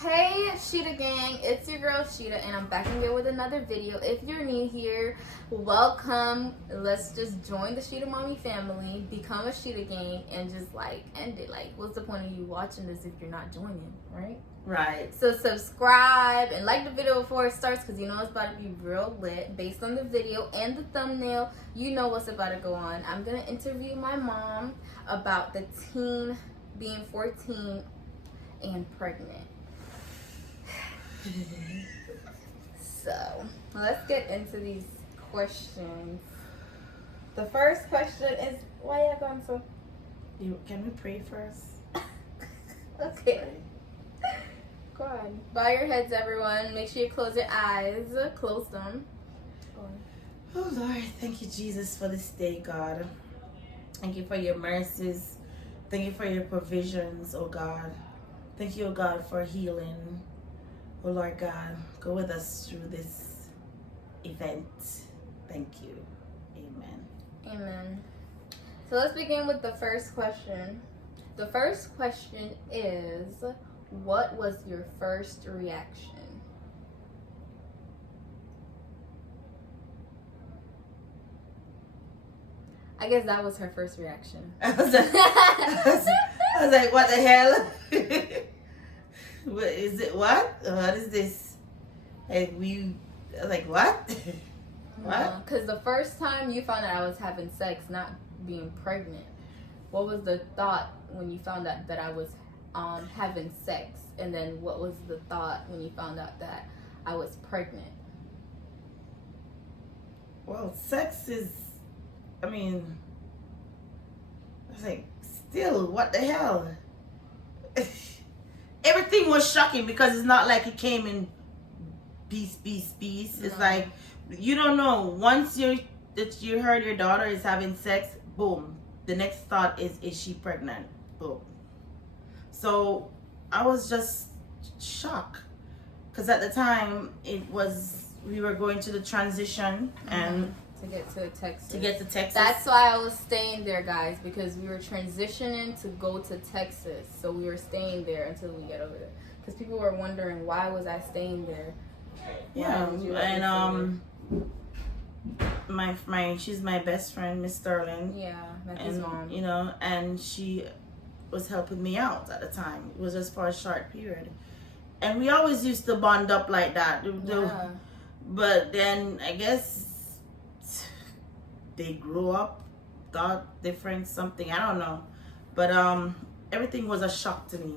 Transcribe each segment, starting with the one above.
Hey Sheeta gang, it's your girl Sheeta and I'm back again with another video. If you're new here, welcome. Let's just join the Sheeta Mommy family, become a Sheeta gang, and just like end it. Like, what's the point of you watching this if you're not joining, right? Right. So subscribe and like the video before it starts, because you know it's about to be real lit. Based on the video and the thumbnail, you know what's about to go on. I'm gonna interview my mom about the teen being 14 and pregnant. So let's get into these questions. The first question is, why y'all going so? Can we pray first? Okay. Go on. Bow your heads, everyone. Make sure you close your eyes. Close them. Oh Lord, thank you, Jesus, for this day, God. Thank you for your mercies. Thank you for your provisions, oh God. Thank you, oh God, for healing. Oh Lord God, go with us through this event. Thank you. Amen. Amen. So let's begin with the first question. The first question is, what was your first reaction? I guess that was her first reaction. I was like, what the hell? What is it? What is this? Like what? What? Because the first time you found out I was having sex, not being pregnant, what was the thought when you found out that I was having sex? And then what was the thought when you found out that I was pregnant? Well, sex is, I mean, I was like, still, what the hell? Everything was shocking because it's not like it came in piece. It's like, you don't know. Once you heard your daughter is having sex, boom. The next thought is she pregnant? Boom. So I was just shocked because at the time we were going to the transition and to get to Texas. That's why I was staying there, guys, because we were transitioning to go to Texas. So we were staying there until we get over there. Because people were wondering, why was I staying there? She's my best friend, Miss Sterling. Yeah, that's his mom. You know, and she was helping me out at the time. It was just for a short period. And we always used to bond up like that. Yeah. But then I guess they grew up, thought different, something, I don't know. But everything was a shock to me.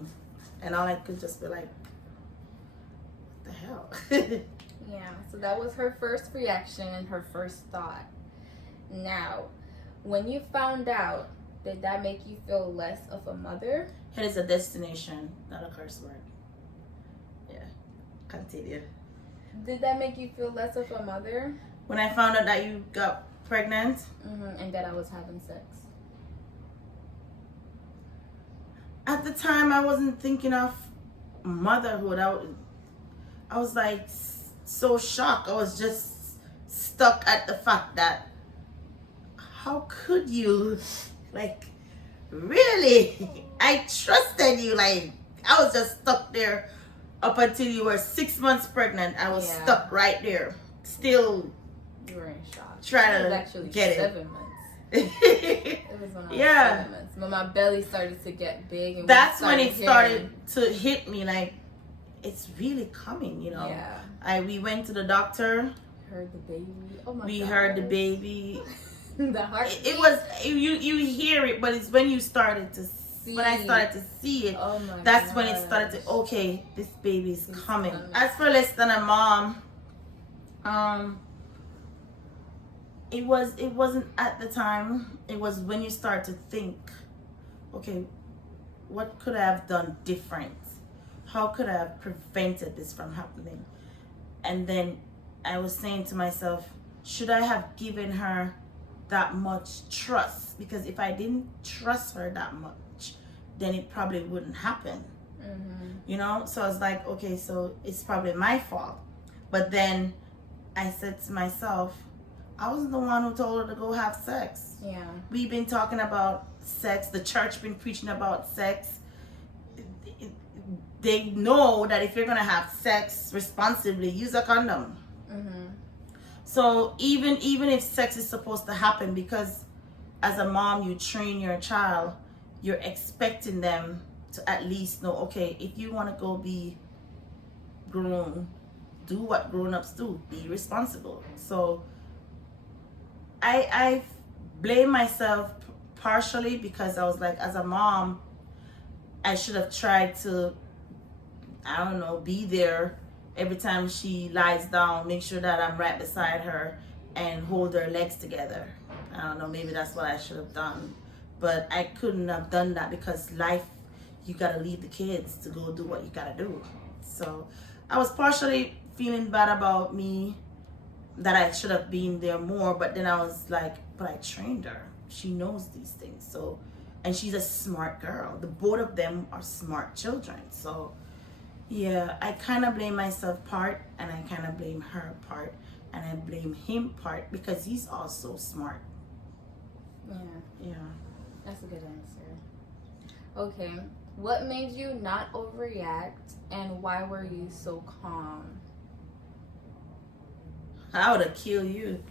And all I could just be like, what the hell? Yeah, so that was her first reaction and her first thought. Now, when you found out, did that make you feel less of a mother? It is a destination, not a curse word. Yeah, continue. Did that make you feel less of a mother? When I found out that you got pregnant? And that I was having sex. At the time, I wasn't thinking of motherhood. I was like so shocked. I was just stuck at the fact that how could you, like, really? I trusted you. Like, I was just stuck there up until you were 6 months pregnant. I was stuck right there, still. You were in shock. Trying to actually get 7 months. It was when I was 7 months. When my belly started to get big, and that's when it started to hit me. Like, it's really coming, you know. Yeah. We went to the doctor. Heard the baby. Oh my god. We heard the baby. The heart. It was you hear it, but it's when you started to see. When I started to see it, that's when it started to, okay, this baby's coming. As for less than a mom, it wasn't at the time. It was when you start to think, okay, what could I have done different? How could I have prevented this from happening? And then I was saying to myself, should I have given her that much trust? Because if I didn't trust her that much, then it probably wouldn't happen. You know? So I was like, okay, so it's probably my fault. But then I said to myself, I wasn't the one who told her to go have sex. Yeah. We've been talking about sex. The church been preaching about sex. They know that if you're going to have sex responsibly, use a condom. So even if sex is supposed to happen, because as a mom, you train your child, you're expecting them to at least know, okay, if you want to go be grown, do what grown-ups do, be responsible. So I blame myself partially because I was like, as a mom, I should have tried to, I don't know, be there every time she lies down, make sure that I'm right beside her and hold her legs together. I don't know, maybe that's what I should have done. But I couldn't have done that because life, you gotta leave the kids to go do what you gotta do. So I was partially feeling bad about me, that I should have been there more, but then I was like, but I trained her. She knows these things. So, and she's a smart girl. The both of them are smart children. So yeah, I kind of blame myself part, and I kind of blame her part, and I blame him part because he's also smart. Yeah. That's a good answer. Okay, what made you not overreact, and why were you so calm? I would have killed you.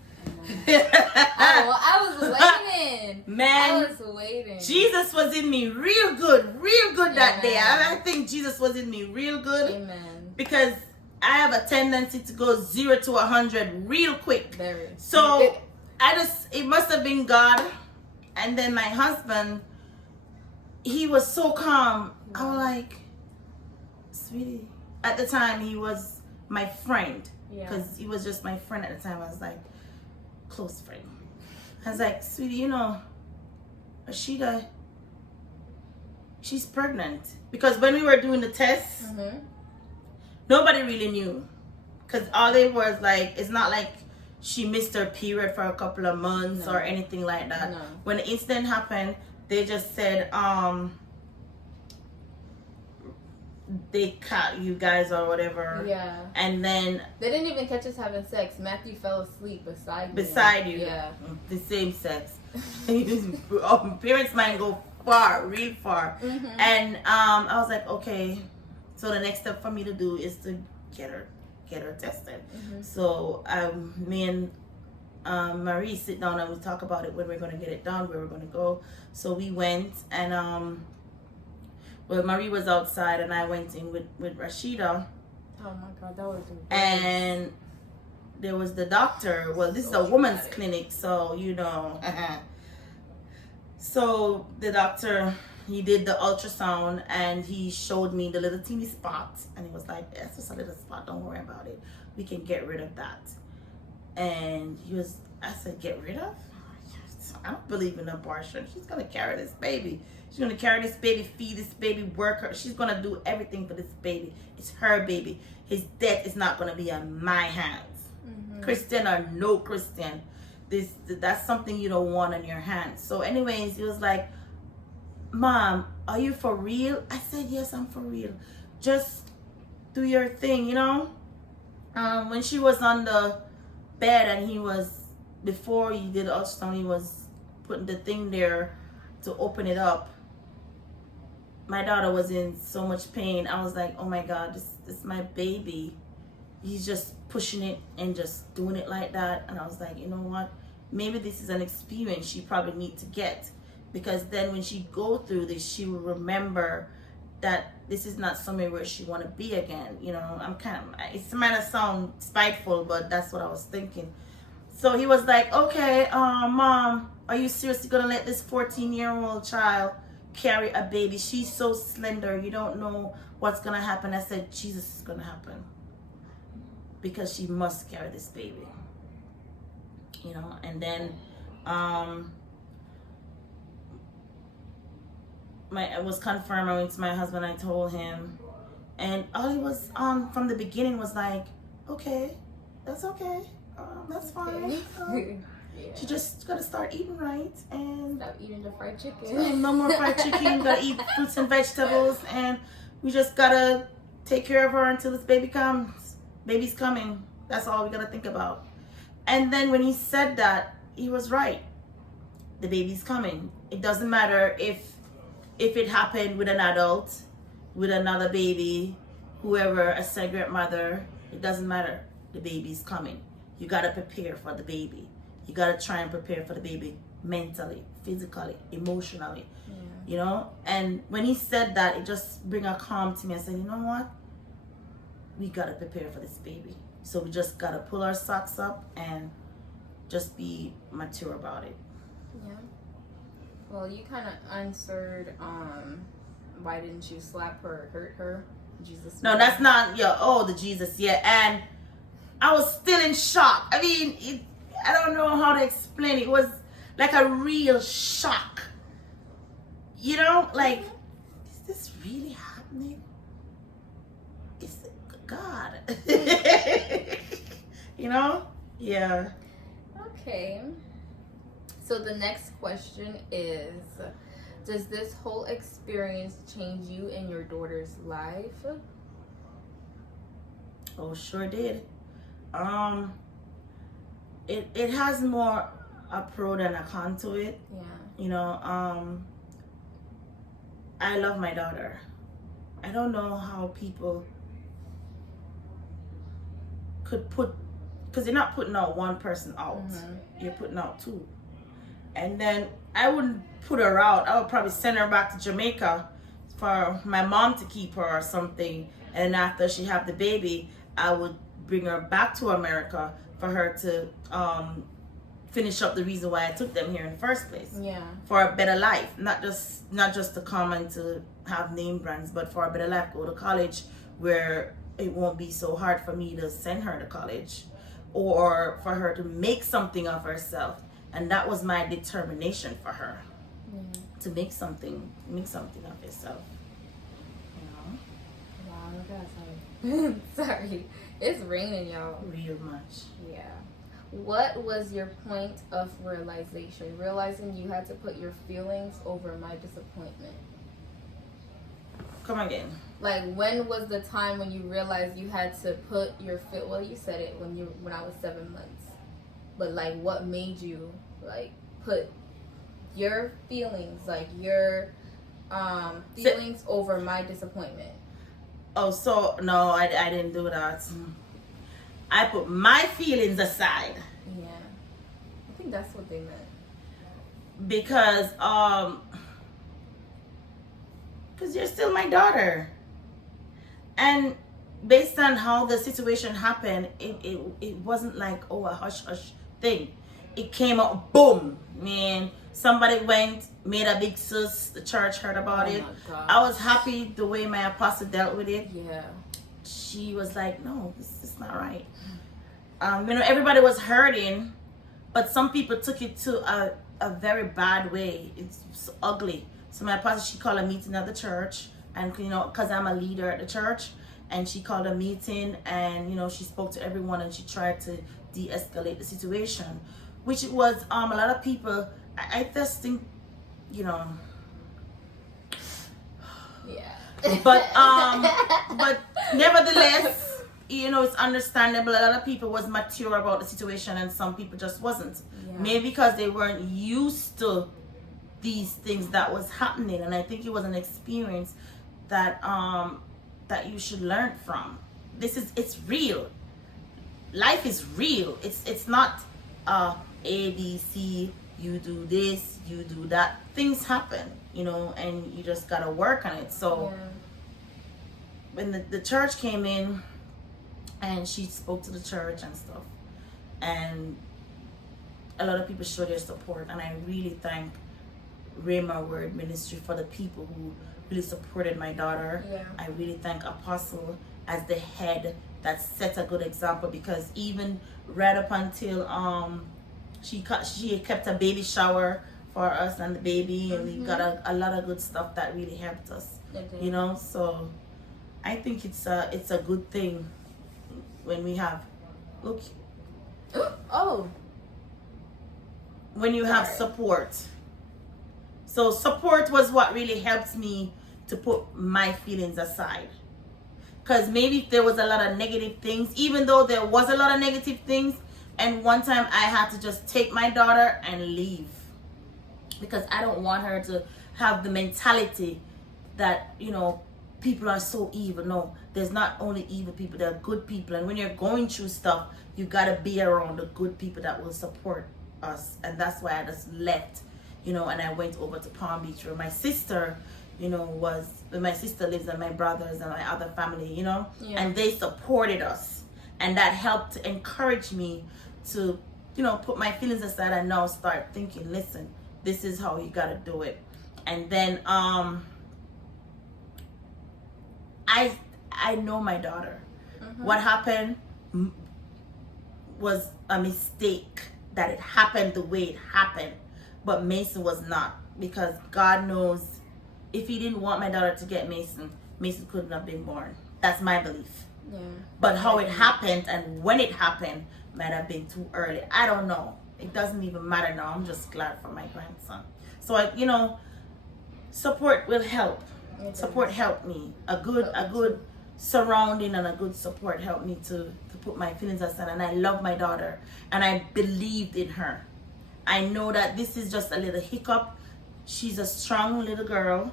I was waiting. Man, I was waiting. Jesus was in me real good that day. I think Jesus was in me real good. Amen. Because I have a tendency to go 0 to 100 real quick. Very. So it must have been God. And then my husband, he was so calm. I was like, sweetie. At the time, he was my friend. Because he was just my friend at the time. I was like, close friend. I was like, sweetie, you know, Rashida, she's pregnant. Because when we were doing the tests, nobody really knew. Because all they was like, it's not like she missed her period for a couple of months or anything like that. No. When the incident happened, they just said, they caught you guys or whatever. Yeah. And then they didn't even catch us having sex. Matthew fell asleep beside you. Yeah. The same sex. Parents' mind go far, real far. And I was like, okay. So the next step for me to do is to get her tested. So me and Marie sit down and we talk about it, when we're gonna get it done, where we're gonna go. So we went, and well, Marie was outside and I went in with Rashida. Oh my God, that was ridiculous. And there was the doctor. Well, this is a woman's clinic, so you know. So the doctor, he did the ultrasound and he showed me the little teeny spot, and he was like, "That's just a little spot. Don't worry about it. We can get rid of that." And I said, "Get rid of? I don't believe in abortion. She's gonna carry this baby. She's gonna carry this baby, feed this baby, work her. She's gonna do everything for this baby. It's her baby. His death is not gonna be on my hands. Christian or no Christian, that's something you don't want on your hands." So anyways, he was like, "Mom, are you for real?" I said, "Yes, I'm for real. Just do your thing, you know." When she was on the bed and before he did the ultrasound, he was putting the thing there to open it up. My daughter was in so much pain. I was like, oh my God, this is my baby. He's just pushing it and just doing it like that. And I was like, you know what? Maybe this is an experience she probably need to get. Because then when she go through this, she will remember that this is not somewhere where she want to be again. You know, it might sound spiteful, but that's what I was thinking. So he was like, okay, Mom, are you seriously going to let this 14-year-old child carry a baby? She's so slender. You don't know what's going to happen. I said, Jesus is going to happen. Because she must carry this baby. You know, and then it was confirmed. I went to my husband. I told him, and all he was from the beginning was like, "Okay, that's okay. That's fine. Yeah. She just gotta start eating right and Stop eating the fried chicken. so no more fried chicken. Gotta eat fruits and vegetables, and we just gotta take care of her until this baby comes. Baby's coming. That's all we gotta think about." And then when he said that, he was right. The baby's coming. It doesn't matter if it happened with an adult, with another baby, whoever, a surrogate mother. It doesn't matter. The baby's coming. You gotta prepare for the baby. You gotta try and prepare for the baby mentally, physically, emotionally. Yeah. You know? And when he said that, it just bring a calm to me. I said, you know what? We gotta prepare for this baby. So we just gotta pull our socks up and just be mature about it. Yeah. Well, you kind of answered. Why didn't you slap her, or hurt her? Jesus. No, that's not the Jesus. Yeah, and I was still in shock. I mean, I don't know how to explain it. It was like a real shock. You know, like, is this really happening? Is it God? You know? Yeah. Okay. So the next question is, does this whole experience change you and your daughter's life? Oh, sure did. It has more a pro than a con to it. Yeah. You know, I love my daughter. I don't know how people could because you're not putting out one person out. Mm-hmm. You're putting out two. And then I wouldn't put her out. I would probably send her back to Jamaica for my mom to keep her or something. And after she have the baby, I would bring her back to America for her to finish up the reason why I took them here in the first place. Yeah. For a better life, not just to come and to have name brands, but for a better life, go to college where it won't be so hard for me to send her to college, or for her to make something of herself. And that was my determination for her, to make something of herself. You know? Wow, sorry. It's raining, y'all. Real much. Yeah. What was your point of realization? Realizing you had to put your feelings over my disappointment. Come again. Like, when was the time when you realized you had to put your well, you said it when I was 7 months. But like, what made you like put your feelings, like your feelings over my disappointment? Oh, so no, I didn't do that. I put my feelings aside. Yeah, I think that's what they meant. Because you're still my daughter, and based on how the situation happened, it wasn't like, oh, a hush hush thing. It came out boom, man. Somebody went, made a big sus. The church heard about it. I was happy the way my apostle dealt with it. Yeah. She was like, no, this is not right. You know, everybody was hurting, but some people took it to a very bad way. It's ugly. So my apostle, she called a meeting at the church, and you know, because I'm a leader at the church, and she called a meeting, and you know, she spoke to everyone, and she tried to de-escalate the situation, which was a lot of people. I just think, you know. Yeah. But nevertheless, you know, it's understandable. A lot of people was mature about the situation, and some people just wasn't. Yeah. Maybe because they weren't used to these things that was happening, and I think it was an experience that that you should learn from. It's real. Life is real. It's not A, B, C. You do this, you do that. Things happen, you know, and you just gotta work on it. So when the church came in, and she spoke to the church and stuff, and a lot of people showed their support, and I really thank Rhema Word Ministry for the people who really supported my daughter. Yeah. I really thank Apostle as the head that set a good example, because even right up until she kept a baby shower for us and the baby, and we got a lot of good stuff that really helped us. You know, so I think it's a good thing when we have when you have support. So support was what really helps me to put my feelings aside. Because maybe there was a lot of negative things, even though there was a lot of negative things, and one time I had to just take my daughter and leave. Because I don't want her to have the mentality that, you know, people are so evil. No, there's not only evil people, there are good people. And when you're going through stuff, you got to be around the good people that will support us. And that's why I just left, you know, and I went over to Palm Beach where my sister, you know, where my sister lives, and my brothers and my other family, you know, and they supported us. And that helped to encourage me to, you know, put my feelings aside and now start thinking, listen, this is how you got to do it. And then I know my daughter. What happened was a mistake, that it happened the way it happened, but Mason was not, because God knows if he didn't want my daughter to get Mason couldn't have been born. That's my belief. But how it happened and when it happened might have been too early. I don't know. It doesn't even matter now. I'm just glad for my grandson. So you know, support will help. Support helped me. A good surrounding and a good support helped me to put my feelings aside. And I love my daughter, and I believed in her. I know that this is just a little hiccup. She's a strong little girl,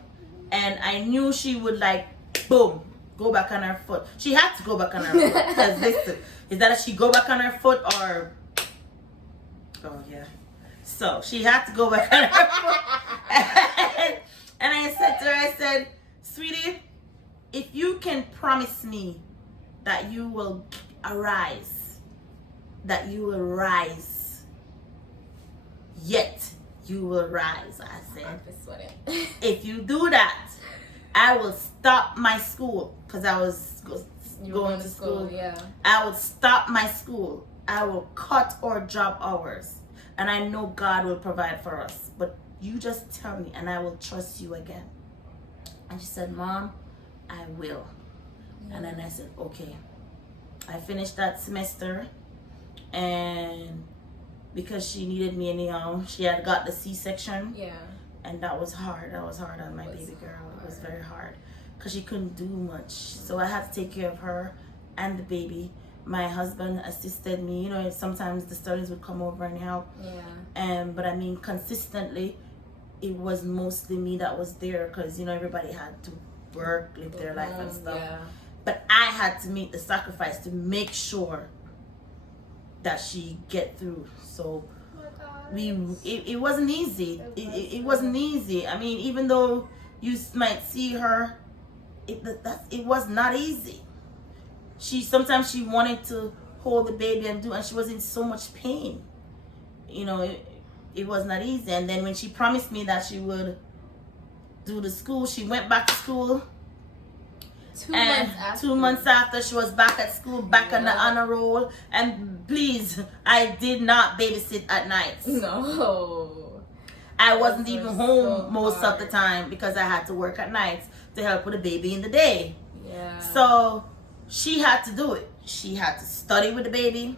and I knew she would, like, boom, go back on her foot. She had to go back on her foot, because listen, is that she go back on her foot or so she had to go back on her foot. And I said to her, I said, sweetie, if you can promise me that you will arise, yet you will rise, I said. If you do that, I will stop my school, because I was going to school. I will stop my school. I will cut our job hours. And I know God will provide for us. But you just tell me, and I will trust you again. And she said, Mom, I will. And then I said, okay. I finished that semester, and because she needed me anyhow, she had got the C-section. And that was hard. That was hard on my baby girl. It was very hard, because she couldn't do much. So I had to take care of her and the baby. My husband assisted me. You know, sometimes the studies would come over and help. But I mean, consistently, it was mostly me that was there, because, you know, everybody had to work, live their life and stuff. But I had to make the sacrifice to make sure that she get through. So it wasn't easy. It wasn't easy. I mean, even though you might see her, it was not easy. Sometimes she wanted to hold the baby and she was in so much pain. You know, it was not easy. And then when she promised me that she would do the school, she went back to school. 2 months after, she was back at school, back on the honor roll. And please, I did not babysit at nights. No. I wasn't even home most of the time, because I had to work at nights to help with the baby in the day. So she had to do it. She had to study with the baby.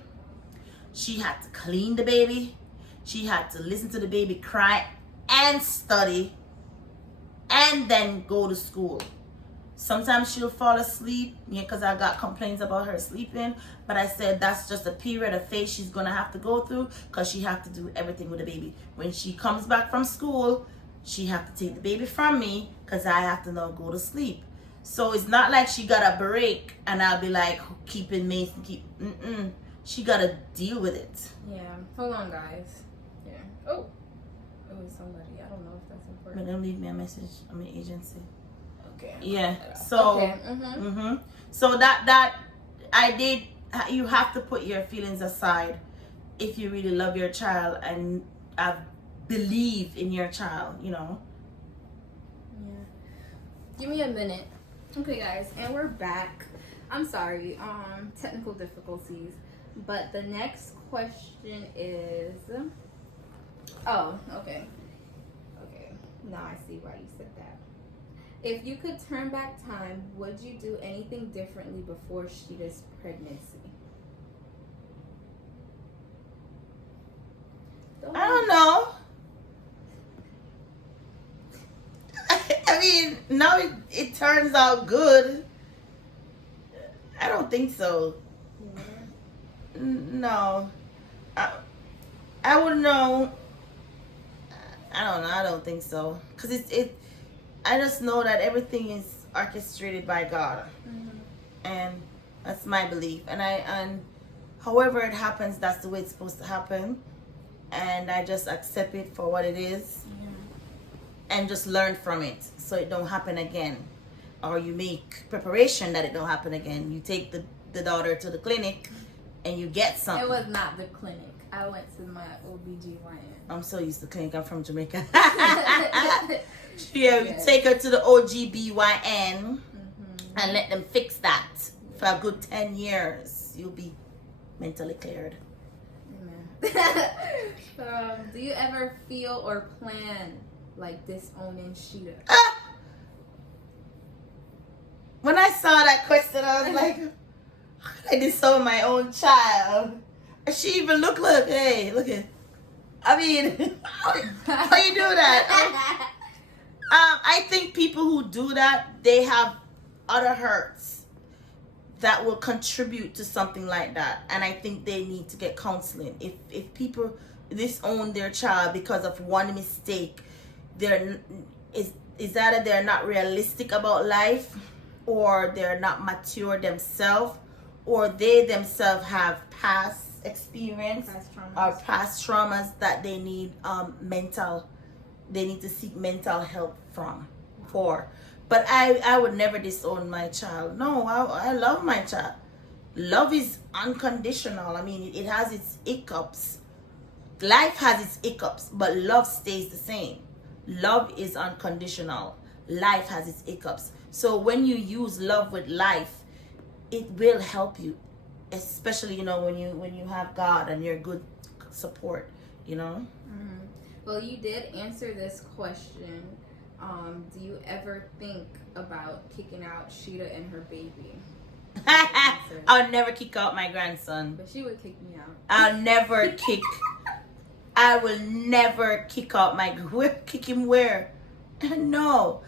She had to clean the baby. She had to listen to the baby cry and study, and then go to school. Sometimes she'll fall asleep, because I got complaints about her sleeping. But I said that's just a period of phase she's going to have to go through, because she have to do everything with the baby. When she comes back from school, she have to take the baby from me, because I have to now go to sleep. So it's not like she got a break and I'll be like keeping Mason, she got to deal with it. Hold on, guys. Oh, somebody. I don't know if that's important. But don't leave me a message. I'm an agency. Okay. So so that I did. You have to put your feelings aside if you really love your child and believe in your child, you know. Give me a minute. Okay, guys, and we're back. I'm sorry, technical difficulties, but the next question is, oh, okay. Now I see why you said that. If you could turn back time, would you do anything differently before Sheeta's pregnancy? I don't know. I mean, now it turns out good. I don't think so. Yeah. No. I wouldn't know. I don't know. I don't think so. Because I just know that everything is orchestrated by God. Mm-hmm. And that's my belief. And however it happens, that's the way it's supposed to happen. And I just accept it for what it is. Yeah. And just learn from it so it don't happen again. Or you make preparation that it don't happen again. You take the daughter to the clinic and you get something. It was not the clinic. I went to my OBGYN. I'm so used to clinic. I'm from Jamaica. Yeah, you take her to the OGBYN and let them fix that for a good 10 years. You'll be mentally cleared. Amen. Do you ever feel or plan like disowning Sheeta? When I saw that question, I was like, how could I disown my own child? She even look, hey, look at. I mean, how you do that? I think people who do that, they have other hurts that will contribute to something like that, and I think they need to get counseling. If people disown their child because of one mistake, is either they're not realistic about life, or they're not mature themselves, or they themselves have past experience or past traumas that they need they need to seek mental help for. But I would never disown my child. No, I love my child. Love is unconditional. I mean, it has its hiccups. Life has its hiccups, but love stays the same. Love is unconditional. Life has its hiccups. So when you use love with life, it will help you, especially when you have God and your good support. Mm-hmm. Well, you did answer this question. Do you ever think about kicking out Sheeta and her baby? I'll never kick out my grandson. But she would kick me out. I will never kick out kick him where? No.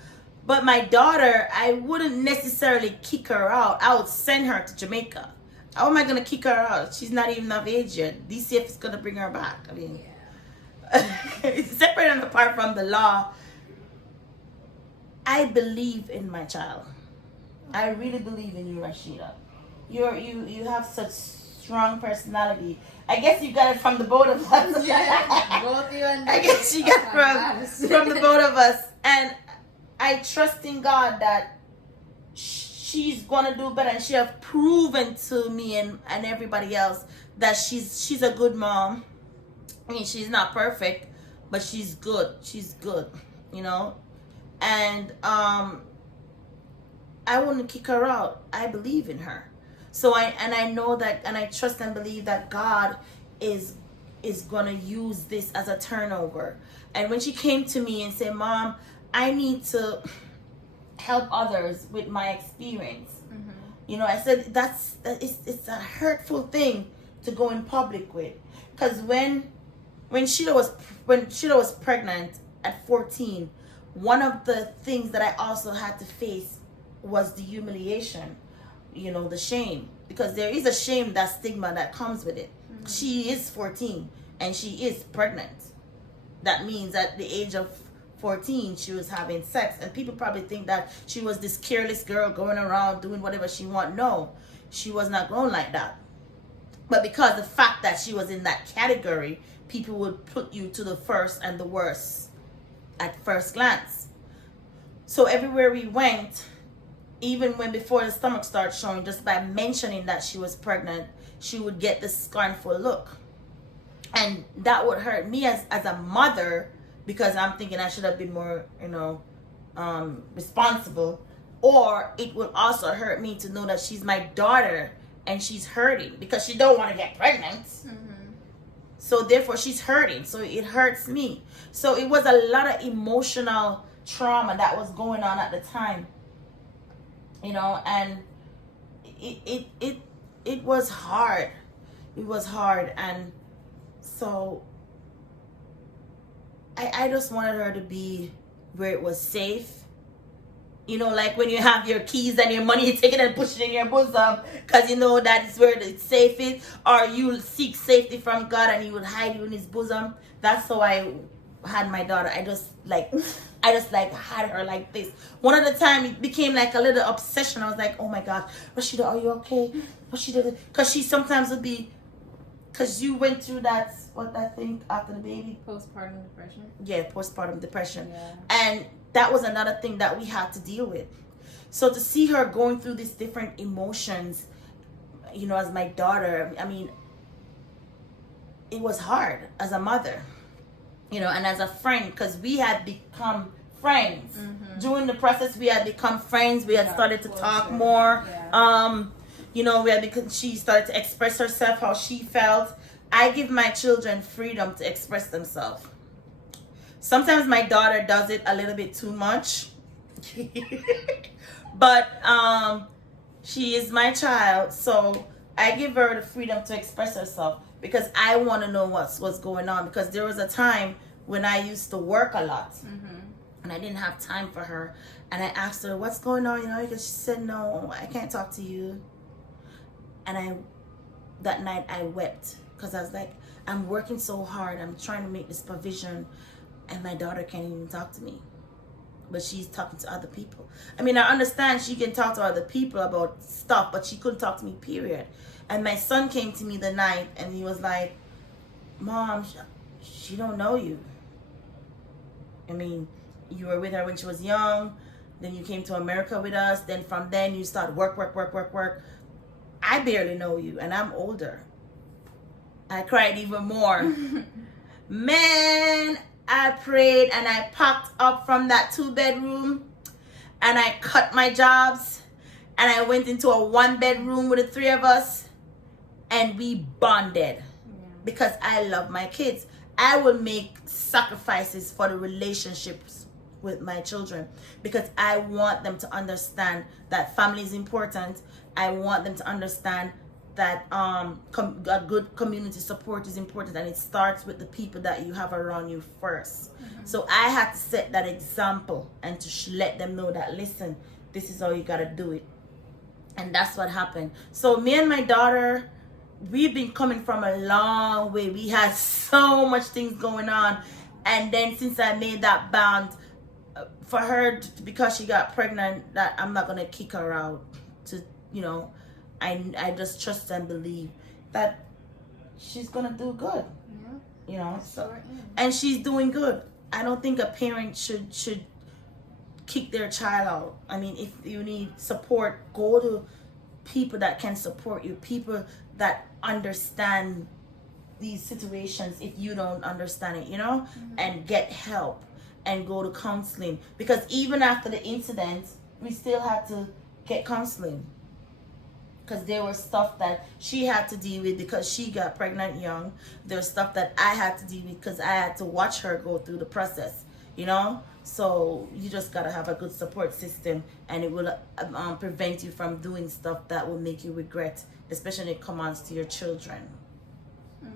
But my daughter, I wouldn't necessarily kick her out. I would send her to Jamaica. How am I going to kick her out? She's not even of age yet. DCF is going to bring her back. I mean, it's separate and apart from the law. I believe in my child. I really believe in you, Rashida. You have such strong personality. I guess you got it from the both of us. Yeah, both you and I guess you got it from the both of us. And I trust in God that she's gonna do better, and she have proven to me and everybody else that she's a good mom. I mean, she's not perfect, but she's good. She's good, and I wouldn't kick her out. I believe in her. So I know that, and I trust and believe that God is gonna use this as a turnover. And when she came to me and said, "Mom, I need to help others with my experience," I said it's a hurtful thing to go in public with, because when Sheila was pregnant at 14, one of the things that I also had to face was the humiliation, the shame, because there is a shame, that stigma that comes with it. She is 14 and she is pregnant. That means at the age of 14 she was having sex, and people probably think that she was this careless girl going around doing whatever she want. No, she was not going like that. But because the fact that she was in that category, people would put you to the first and the worst at first glance. So everywhere we went, even before the stomach started showing, just by mentioning that she was pregnant, she would get this scornful look. And that would hurt me as a mother, because I'm thinking I should have been more, responsible. Or it would also hurt me to know that she's my daughter and she's hurting because she don't want to get pregnant. So therefore she's hurting. So it hurts me. So it was a lot of emotional trauma that was going on at the time. You know, and it was hard. It was hard. And so I just wanted her to be where it was safe. You know, like when you have your keys and your money, you take it and push it in your bosom because you know that's where it's safe is. Or you seek safety from God and He would hide you in His bosom. That's how I had my daughter. I just had her like this. One of the time it became like a little obsession. I was like, oh my gosh, Rashida, are you okay? Rashida, because she sometimes would be, because you went through that thing after the baby. Postpartum depression. Yeah, postpartum depression. Yeah. And that was another thing that we had to deal with. So to see her going through these different emotions, you know, as my daughter, I mean, it was hard as a mother, you know, and as a friend, because we had become friends. During the process, we had become friends. We had started to talk more. Yeah. You know, because she started to express herself, how she felt. I give my children freedom to express themselves. Sometimes my daughter does it a little bit too much. But she is my child, so I give her the freedom to express herself because I want to know what's going on. Because there was a time when I used to work a lot and I didn't have time for her. And I asked her, what's going on? You know, because she said, no, I can't talk to you. And that night I wept because I was like, I'm working so hard. I'm trying to make this provision. And my daughter can't even talk to me. But she's talking to other people. I mean, I understand she can talk to other people about stuff, but she couldn't talk to me, period. And my son came to me the night, and he was like, Mom, she don't know you. I mean, you were with her when she was young. Then you came to America with us. Then from then, you start work. I barely know you, and I'm older. I cried even more. Man, I prayed and I packed up from that 2-bedroom and I cut my jobs and I went into a 1-bedroom with the 3 of us and we bonded because I love my kids. I would make sacrifices for the relationships with my children because I want them to understand that family is important. I want them to understand that a good community support is important, and it starts with the people that you have around you first. So I had to set that example and to let them know that, listen, this is how you got to do it. And that's what happened. So me and my daughter, we've been coming from a long way. We had so much things going on. And then since I made that bond, for her, because she got pregnant, that I'm not going to kick her out. To, you know, I just trust and believe that she's going to do good. You know, so, and she's doing good. I don't think a parent should kick their child out. I mean, if you need support, go to people that can support you, people that understand these situations if you don't understand it, you know, and get help and go to counseling. Because even after the incident, we still had to get counseling. Because there was stuff that she had to deal with because she got pregnant young. There's stuff that I had to deal with because I had to watch her go through the process, you know? So you just got to have a good support system, and it will prevent you from doing stuff that will make you regret, especially when it comes to your children. Okay.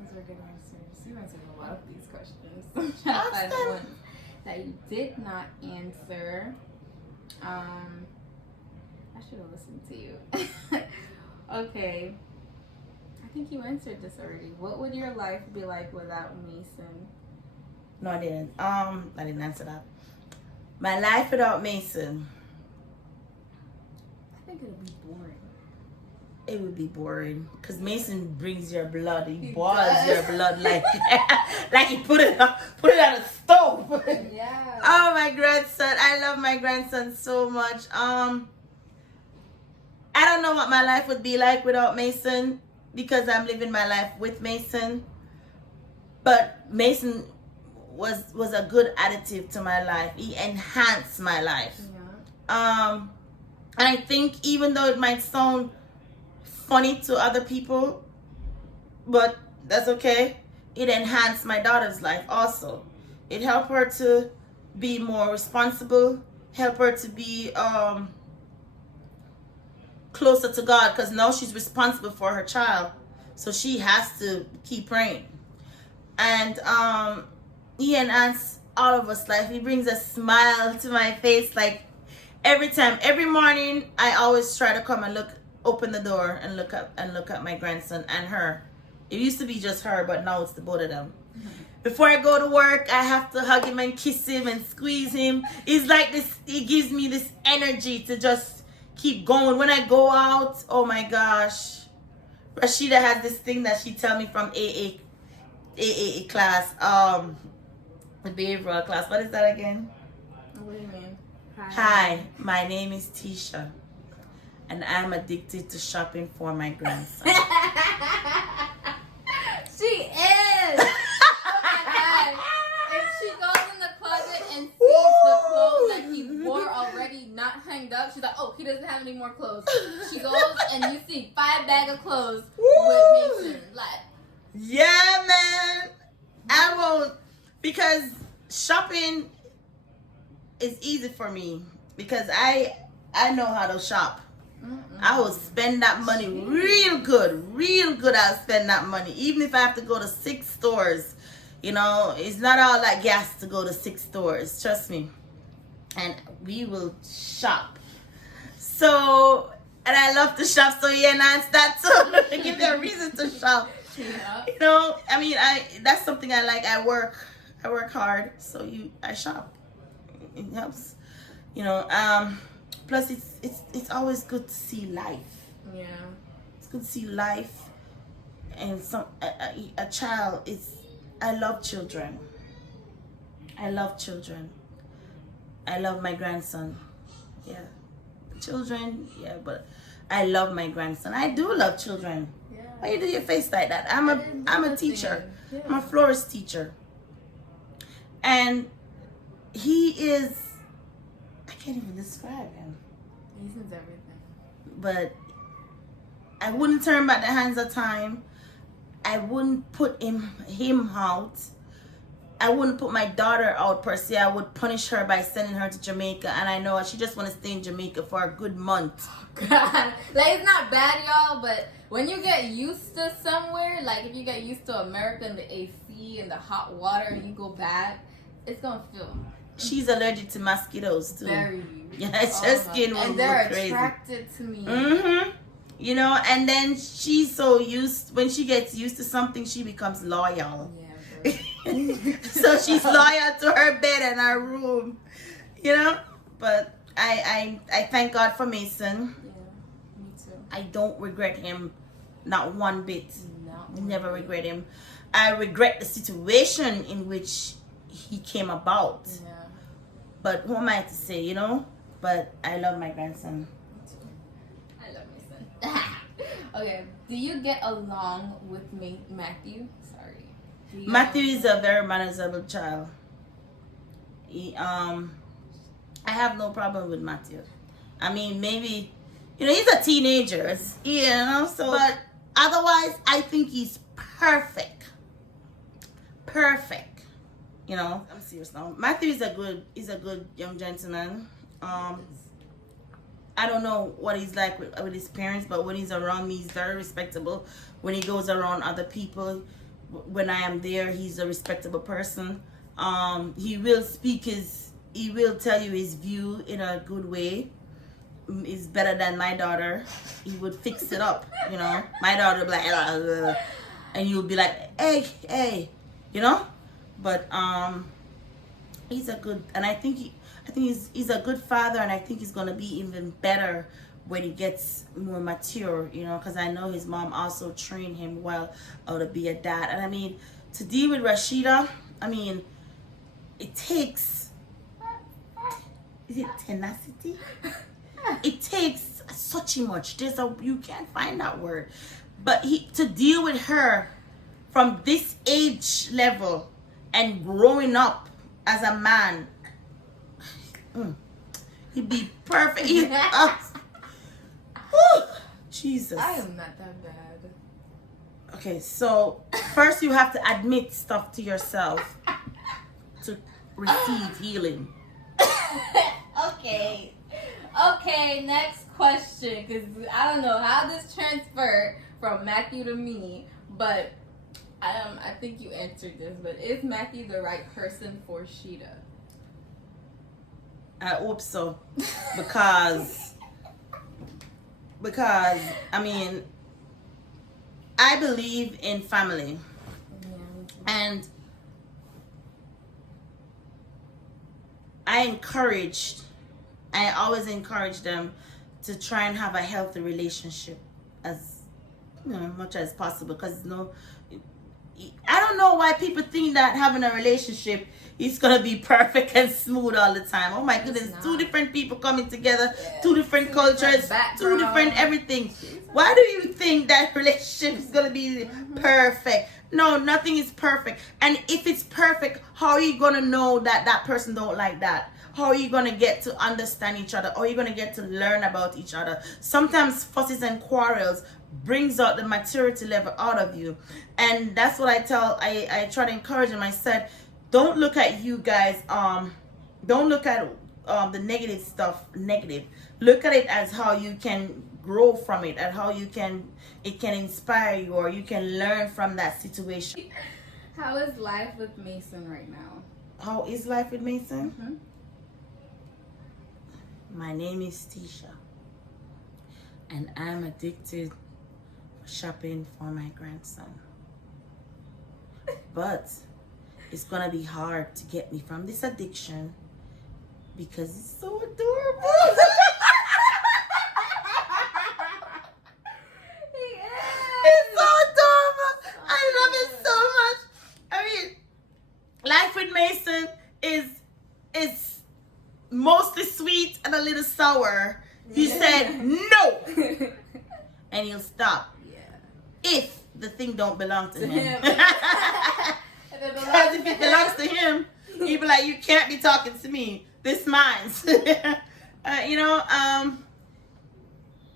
Those are good answers. You answered a lot of these questions. I'm trying to find the ones that you did not answer. I should have listened to you. Okay. I think you answered this already. What would your life be like without Mason? No, I didn't. I didn't answer that. My life without Mason. I think it would be boring. It would be boring because Mason brings your blood. He boils your blood like like he put it on a stove. Yeah. Oh, my grandson! I love my grandson so much. I don't know what my life would be like without Mason because I'm living my life with Mason. But Mason was a good additive to my life. He enhanced my life. Yeah. I think even though it might sound funny to other people, but That's okay. It enhanced my daughter's life also. It helped her to be more responsible, help her to be closer to God, because now she's responsible for her child. So she has to keep praying. And he enhanced all of us life. He brings a smile to my face, like every time, every morning. I always try to come and open the door and look at my grandson and her. It used to be just her, but now it's the both of them. Before I go to work, I have to hug him and kiss him and squeeze him. It's like this. It gives me this energy to just keep going. When I go out, oh my gosh, Rashida has this thing that she tell me from AA class, the behavioral class. What is that again? What do you mean? Hi, my name is Tisha, and I'm addicted to shopping for my grandson. She is. Oh my god! If she goes in the closet and sees the clothes that he wore already not hanged up, she's like, "Oh, he doesn't have any more clothes." She goes and you see 5 bags of clothes with Mason. Like, yeah, man. I won't, because shopping is easy for me because I know how to shop. I will spend that money real good. I'll spend that money, even if I have to go to 6 stores. You know, it's not all that gas to go to 6 stores. Trust me. And we will shop. So, and I love to shop. So yeah, enhance that too. Give me a reason to shop. yeah. You know, I mean, that's something I like. I work hard, so I shop. It helps, you know. Plus, it's always good to see life. Yeah. It's good to see life, and a child is. I love children. I love children. I love my grandson. Yeah, children. Yeah, but I love my grandson. I do love children. Yeah. Why you do your face like that? I'm a teacher. Yeah. I'm a florist teacher. And he is, I can't even describe him. He sees everything. But I wouldn't turn back the hands of time. I wouldn't put him out. I wouldn't put my daughter out per se. I would punish her by sending her to Jamaica. And I know she just want to stay in Jamaica for a good month. God. Like, it's not bad, y'all, but when you get used to somewhere, like if you get used to America and the AC and the hot water and you go back, it's gonna feel. She's allergic to mosquitoes too. Very. Yeah, her skin will and they're look crazy. attracted to me. Mm-hmm. You know, and then she's so used, when she gets used to something, she becomes loyal. Yeah, so she's loyal to her bed and her room, you know. But I thank God for Mason. Yeah, me too. I don't regret him, not one bit. Not Never regret him. I regret the situation in which he came about. Yeah. But who am I to say, you know? But I love my grandson. I love Mason. Okay, do you get along with Matthew? Sorry. Matthew is a very manageable child. I have no problem with Matthew. I mean, maybe, you know, he's a teenager, you know, so, but otherwise, I think he's perfect. You know, I'm serious now. Matthew is a good young gentleman. I don't know what he's like with his parents, but when he's around me, he's very respectable. When he goes around other people, when I am there, he's a respectable person. He will tell you his view in a good way. Is better than my daughter. He would fix it up, you know. My daughter would be like, and you'll be like, hey, you know. But he's a good, and I think he's a good father, and I think he's gonna be even better when he gets more mature, you know, because I know his mom also trained him well to be a dad. And I mean, to deal with Rashida, I mean, it takes, is it tenacity? It takes such much. You can't find that word, but to deal with her from this age level and growing up as a man, he'd be perfect. Jesus. I am not that bad. Okay, so first you have to admit stuff to yourself to receive healing. Okay. Okay, next question. Because I don't know how this transferred from Matthew to me, but I think you answered this. But is Matthew the right person for Sheeta? I hope so. Because I mean, I believe in family. Yeah, me too. And I always encourage them to try and have a healthy relationship as much as possible. Because I don't know why people think that having a relationship is gonna be perfect and smooth all the time. Oh my goodness, two different people coming together, two different cultures, two different everything. Why do you think that relationship is gonna be perfect? No, nothing is perfect. And if it's perfect, how are you gonna know that that person don't like that? How are you gonna get to understand each other? How are you gonna get to learn about each other? Sometimes fusses and quarrels brings out the maturity level out of you. And that's what I try to encourage them. I said, don't look at you guys, don't look at the negative stuff negative. Look at it as how you can grow from it, and how it can inspire you, or you can learn from that situation. How is life with Mason right now? How is life with Mason? Mm-hmm. My name is Tisha, and I'm addicted to shopping for my grandson. But it's gonna be hard to get me from this addiction because it's so adorable. It's so adorable. I love it so much. I mean, life with Mason is mostly sweet and a little sour. He said no, and he'll stop. Yeah. If the thing don't belong to him. Because if it belongs to him, he'd be like, you can't be talking to me. This mine's.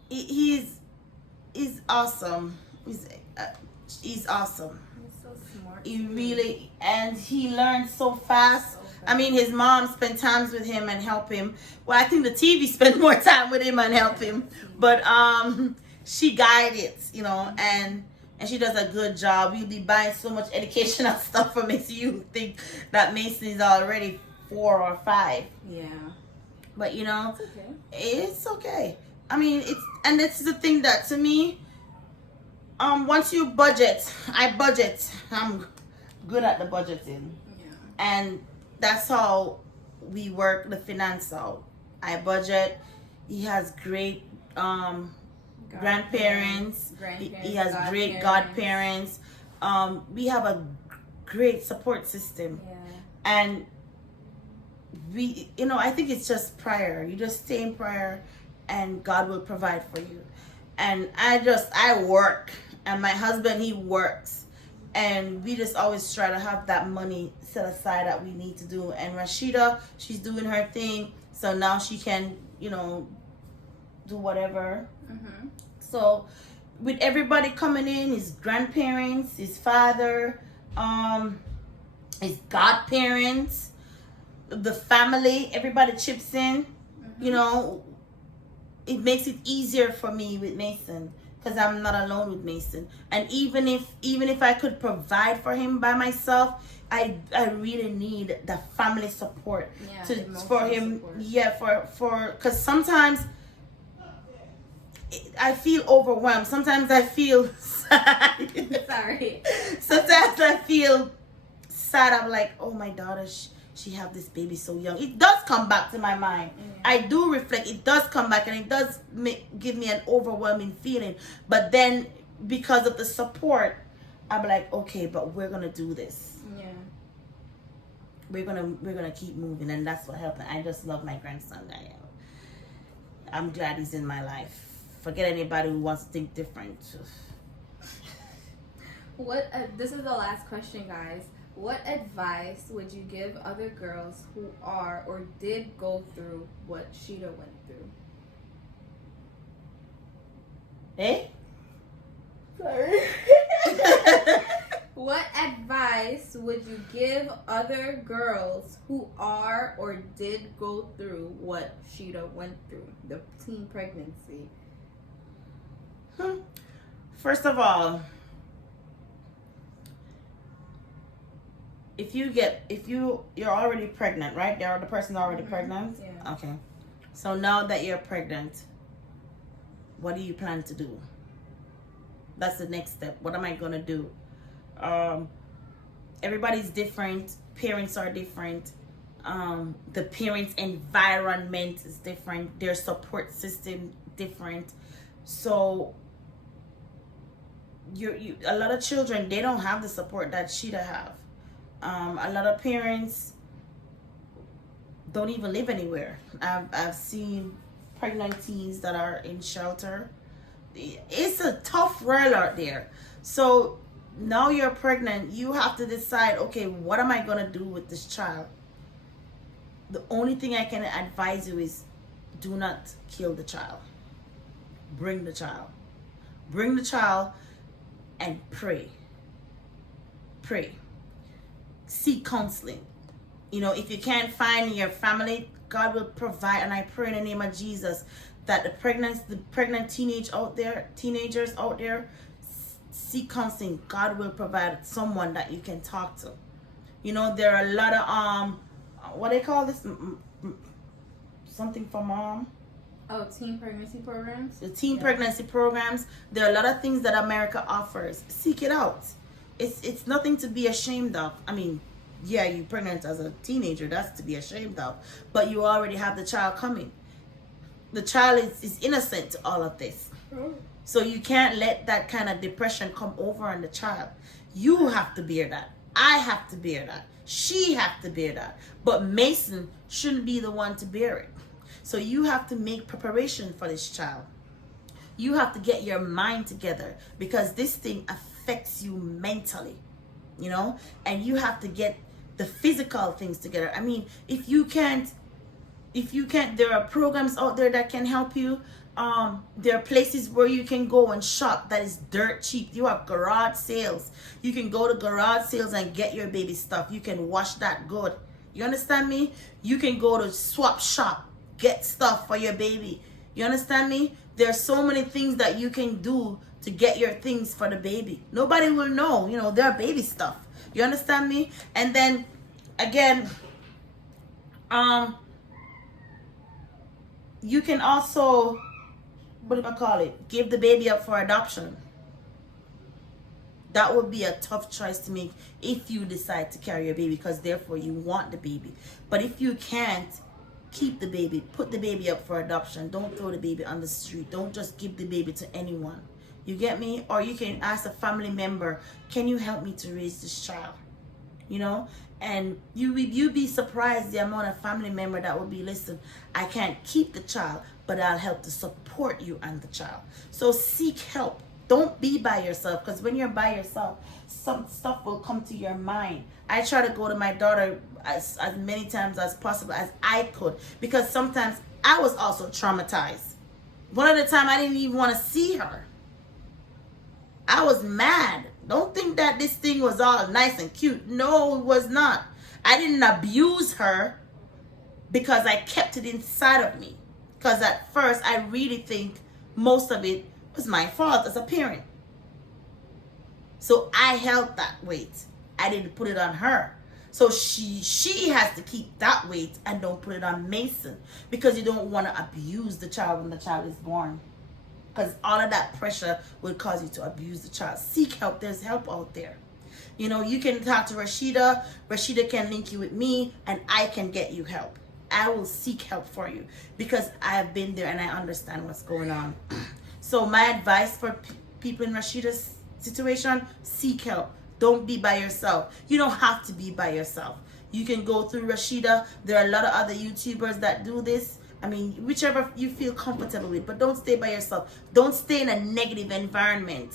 He's awesome. He's awesome. He's so smart. He really, and he learns so fast. I mean, his mom spent times with him and help him. Well, I think the TV spent more time with him and help him. But she guided, and she does a good job. We'll be buying so much educational stuff for Mason. You think that Mason is already 4 or 5. Yeah. But It's okay. it's okay. I mean, it's the thing that to me, once you budget, I budget. I'm good at the budgeting. Yeah. And that's how we work the finance out. I budget. He has great grandparents. He has great godparents. We have a great support system. Yeah. And I think it's just prayer. You just stay in prayer and God will provide for you. And I work, and my husband, he works. And we just always try to have that money set aside that we need to do. And Rashida, she's doing her thing, so now she can, do whatever. Mm-hmm. So with everybody coming in, his grandparents, his father, his godparents, the family, everybody chips in. Mm-hmm. It makes it easier for me with Mason, because I'm not alone with Mason. And even if I could provide for him by myself, I really need the family support for him. Support. Yeah, for because sometimes I feel overwhelmed. Sometimes I feel sad. Sorry. Sometimes I feel sad. I'm like, oh, my daughter, she have this baby so young. It does come back to my mind. Yeah. I do reflect. It does come back, and it does give me an overwhelming feeling. But then, because of the support, I'm like, okay, but we're gonna do this. Yeah. We're gonna keep moving, and that's what happened. I just love my grandson. I'm glad he's in my life. Forget anybody who wants to think different. This is the last question, guys. What advice would you give other girls who are or did go through what Sheeta went through? Eh? Sorry. What advice would you give other girls who are or did go through what Sheeta went through, the teen pregnancy? First of all, if you're already pregnant, right? The person's already pregnant. Yeah. Okay. So now that you're pregnant, what do you plan to do? That's the next step. What am I gonna do? Everybody's different. Parents are different. The parents' environment is different. Their support system different. So a lot of children, they don't have the support that Sheeta have. A lot of parents don't even live anywhere. I've seen pregnant teens that are in shelter. It's a tough world out there. So now you're pregnant, you have to decide, okay, what am I gonna do with this child? The only thing I can advise you is do not kill the child. Bring the child. Bring the child and pray. Pray. Seek counseling. You know, if you can't find your family, God will provide. And I pray in the name of Jesus that the pregnant teenagers out there, seek counseling. God will provide someone that you can talk to. You know, there are a lot of what they call this, something for mom. Oh, teen pregnancy programs. The teen pregnancy programs. There are a lot of things that America offers. Seek it out. It's nothing to be ashamed of. I mean, yeah, you're pregnant as a teenager. That's to be ashamed of. But you already have the child coming. The child is innocent to all of this. So you can't let that kind of depression come over on the child. You have to bear that. I have to bear that. She have to bear that. But Mason shouldn't be the one to bear it. So you have to make preparation for this child. You have to get your mind together because this thing affects you mentally, you know, and you have to get the physical things together. I mean, if you can't, there are programs out there that can help you. There are places where you can go and shop that is dirt cheap. You have garage sales. You can go to garage sales and get your baby stuff. You can wash that good. You understand me? You can go to swap shop, get stuff for your baby. You understand me? There's so many things that you can do to get your things for the baby. Nobody will know, you know, they're baby stuff. You understand me? And then again, you can also, what do I call it? Give the baby up for adoption. That would be a tough choice to make if you decide to carry your baby because therefore you want the baby. But if you can't, keep the baby. Put the baby up for adoption. Don't throw the baby on the street. Don't just give the baby to anyone. You get me? Or you can ask a family member, can you help me to raise this child? You know? And you'd be surprised the amount of family member that would be, listen, I can't keep the child, but I'll help to support you and the child. So seek help. Don't be by yourself, because when you're by yourself, some stuff will come to your mind. I try to go to my daughter as many times as possible as I could, because sometimes I was also traumatized. One of the time I didn't even want to see her. I was mad. Don't think that this thing was all nice and cute. No, it was not. I didn't abuse her because I kept it inside of me. Because at first, I really think most of it was my fault as a parent. So I held that weight. I didn't put it on her. So she has to keep that weight and don't put it on Mason, because you don't want to abuse the child when the child is born. Because all of that pressure will cause you to abuse the child. Seek help. There's help out there. You know, you can talk to Rashida. Rashida can link you with me, and I can get you help. I will seek help for you because I have been there and I understand what's going on. So my advice for people in Rashida's situation, seek help. Don't be by yourself. You don't have to be by yourself. You can go through Rashida. There are a lot of other YouTubers that do this. I mean, whichever you feel comfortable with, but don't stay by yourself. Don't stay in a negative environment.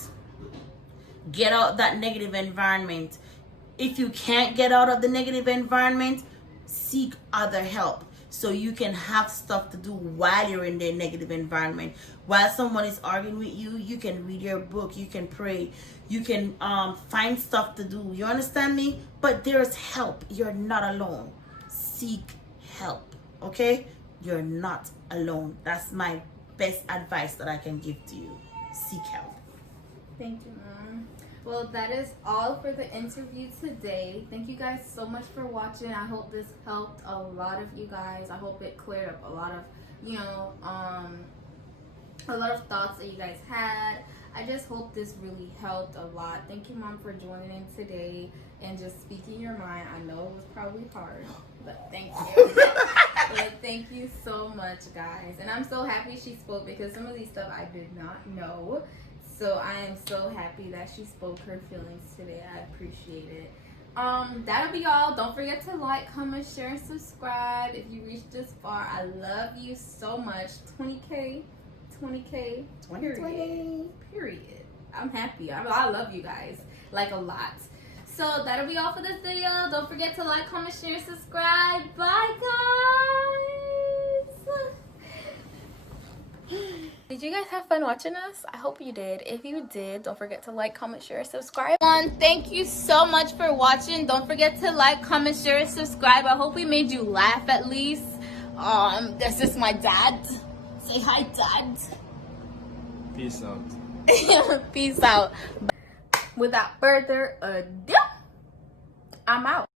Get out that negative environment. If you can't get out of the negative environment, seek other help. so you can have stuff to do while you're in their negative environment. While someone is arguing with you, you can read your book, you can pray, you can find stuff to do. You understand me? But there's help. You're not alone. Seek help, okay? You're not alone. That's my best advice that I can give to you. Seek help. Thank you, Mom. Well, that is all for the interview today. Thank you guys so much for watching. I hope this helped a lot of you guys. I hope it cleared up a lot of, you know, a lot of thoughts that you guys had. I just hope this really helped a lot. Thank you, Mom, for joining in today and just speaking your mind. I know it was probably hard, but thank you. But thank you so much, guys. And I'm so happy she spoke, because some of these stuff I did not know. So I am so happy that she spoke her feelings today. I appreciate it. That'll be all. Don't forget to like, comment, share, and subscribe. If you reached this far, I love you so much. 20K, period. 2020. Period. I'm happy. I love you guys, like, a lot. So that'll be all for this video. Don't forget to like, comment, share, and subscribe. Bye, guys. Did you guys have fun watching us? I hope you did. If you did, don't forget to like, comment, share, and subscribe. Thank you so much for watching. Don't forget to like, comment, share, and subscribe. I hope we made you laugh at least. This is my dad. Say hi, Dad. Peace out. Peace out. Without further ado, I'm out.